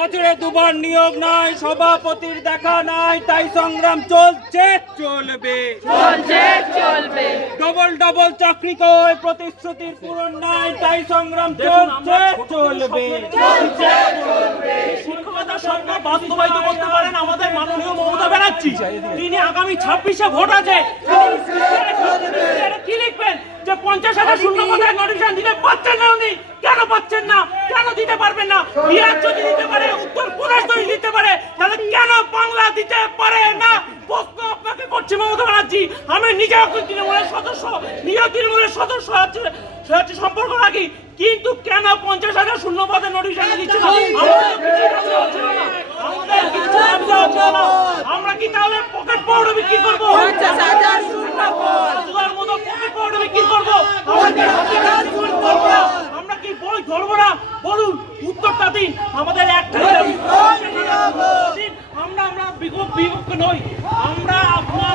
বছরে দুবার নিয়োগ নাই সভাপতির দেখা নাই তাই সংগ্রাম চলছে চলবে। চলছে চলবে। ডবল ডবল চাকরি কই প্রতিশ্রুতির পূরণ নাই তাই সংগ্রাম চলছে চলবে। শিক্ষকতা স্বপ্ন বাস্তবায়িত করতে পারেন আমাদের মাননীয় মমতা ব্যানার্জি। তিনি আগামী ছাব্বিশে ভোট আছে। কি লিখবেন? যে পঞ্চাশ হাজার শূন্য পদের নোটিফিকেশন দিতে পারছেন না উনি। কেন পাচ্ছেন না? কেন দিতে পারবেন না? বিহার যদি দিতে পারে উত্তর প্রদেশ যদি দিতে পারে তাহলে কেন বাংলা দিতে পারে না প্রশ্ন আপনাকে করছি মমতা ব্যানার্জি আমি নিজে তৃণমূলের সদস্য নিজেও তৃণমূলের সদস্য আছে সে হচ্ছে সম্পর্ক রাখি। কিন্তু কেন পঞ্চাশ হাজার শূন্য পদের নোটিফিকেশন দিচ্ছে না। আমরা কি তাহলে পকেট পাউডার বিক্রি করব? পদ মতো পকেট পাউডার বিক্রি করব? আমরা কি বই ধরবো না? বলুন উত্তরটা দিন। আমাদের একটাই আমরা আমরা বিভক্ত নই। আমরা আপনার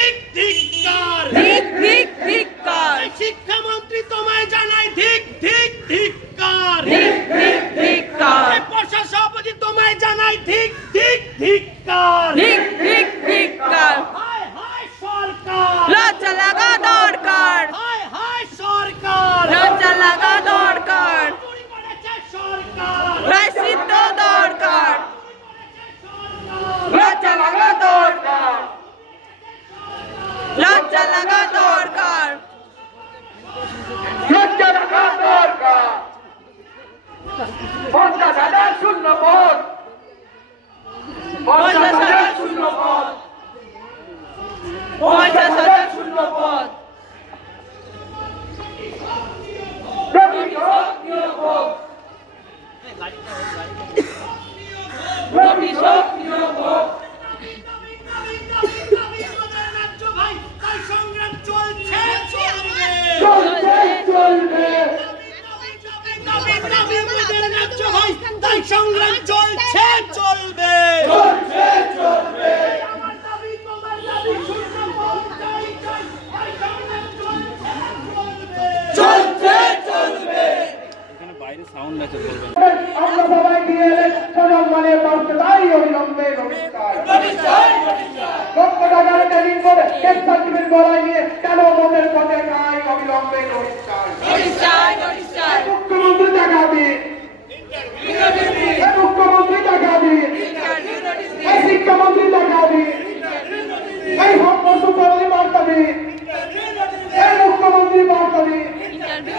ঠিক ঠিক ধিক্কার ঠিক ঠিক ধিক্কার হায় হায় সরকার। লজ্জা লাগা দরকার। হায় হায় সরকার। লজ্জা লাগা দরকার। প্রায়শ্চিত্ত দরকার। লজ্জা লাগা দরকার। লজ্জা লাগা দরকার। লজ্জা রাখা দরকার। পঞ্চাশ হাজার শূন্য পদ পঞ্চাশ হাজার শূন্য পদ পঞ্চাশ হাজার শূন্য পদ নোটিশ হোক নিয়োগ হোক নোটিশ হোক নিয়োগ হোক চলছে চলবে সংগ্রাম চলছে চলবে চলছে চলবে চলছে চলবে আমরা সবাই দিয়ে এলেন সম্মানের পাশে তাই অবিলম্বে নমস্কার লক্ষ টাকার গলায় নিয়ে কেন মনের পথে নাই অবিলম্বে নোটিশ চাই মুখ্যমন্ত্রী টাকা দিন মুখ্যমন্ত্রী টাকা দিন এই শিক্ষামন্ত্রী টাকা দিন এই সম্পর্ক বার্তা দিন এই মুখ্যমন্ত্রী বার্তা দিন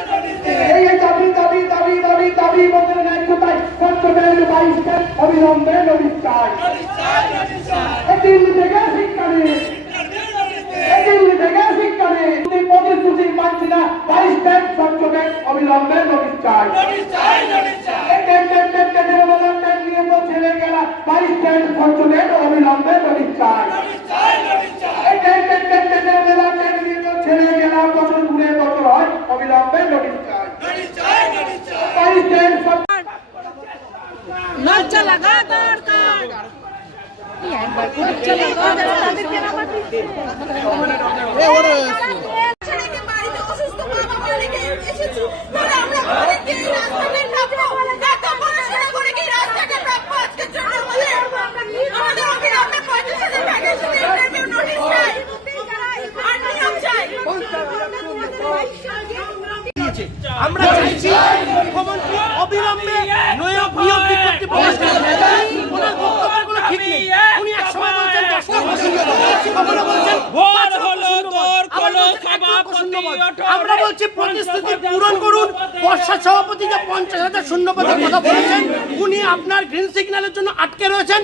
নোটিশ এই দাবি দাবি দাবি দাবি দাবি মন্দির ন্যায্যতায় পঞ্চমের বাইশকে অবিলম্বে নবিশ চাই দিল্লি থেকে শিক্ষা নিন এই দিল্লি থেকে শিক্ষা নিন তুমি প্রতিশ্রুতি মানছি না বাইশ ব্যাংক পঞ্চমের অবিলম্বে নবিশ চাই বাইশ ব্যাংক অবিলম্বে নবিশ চাই হয় অবিলম্বে নবিশ চাই বাইশ ব্যাংক লজ্জা লাগা দরকার লজ্জা লাগা দরকার ছেলেকে বাড়িতে অসুস্থ বাবা মা রেখে এসেছি তাহলে আমরা ঘরে গিয়ে রাস্তাঘাট নামবো এত পড়াশোনা করে কি রাস্তাঘাট নামবো আজকের জন্য আমাদের আমাদের অবিলম্বে পঞ্চাশ হাজার টাকার সাথে ইন্টারভিউ নোটিশ চাই আর নিয়োগ চাই আমরা চাইছি মুখ্যমন্ত্রী অবিলম্বে নিয়োগ নিয়োগ বিজ্ঞপ্তি প্রকাশ করুন ওনার বক্তব্যের কোনো ঠিক নেই উনি এক সময় বলছেন দশটা কখনো বলছেন ভোর হলো তোর কলো সভাপতি আমরা বলছি প্রতিশ্রুতি পূরণ করুন। বর্ষা সভাপতি যে পঞ্চাশ হাজার শূন্য পদের কথা বলেছেন উনি আপনার গ্রিন সিগন্যালের জন্য আটকে রয়েছেন।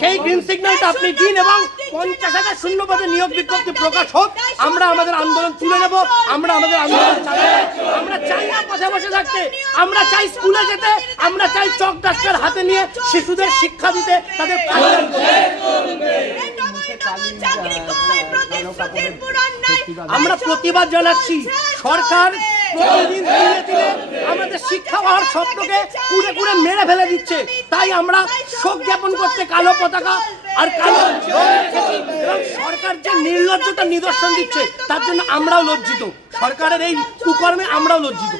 সেই গ্রিন সিগন্যালটা আপনি দিন এবং পঞ্চাশ হাজার শূন্য পদে নিয়োগ বিজ্ঞপ্তি প্রকাশ হোক। আমরা আমাদের আন্দোলন তুলে নেব। আমরা আমাদের আন্দোলন আমরা চাই না পথে বসে থাকতে। আমরা চাই স্কুলে যেতে। আমরা চাই চক ডাস্টার হাতে নিয়ে শিশুদের শিক্ষা দিতে। তাদের আমরা প্রতিবাদ জানাচ্ছি সরকার প্রতিদিন দিনে দিনে আমাদের শিক্ষা হওয়ার স্বপ্নকে কুড়ে কুড়ে মেরে ফেলে দিচ্ছে। তাই আমরা শোক জ্ঞাপন করতে কালো পতাকা আর কালো এবং সরকার যে নির্লজ্জতা নিদর্শন দিচ্ছে তার জন্য আমরাও লজ্জিত। সরকারের এই কুকর্মে আমরাও লজ্জিত।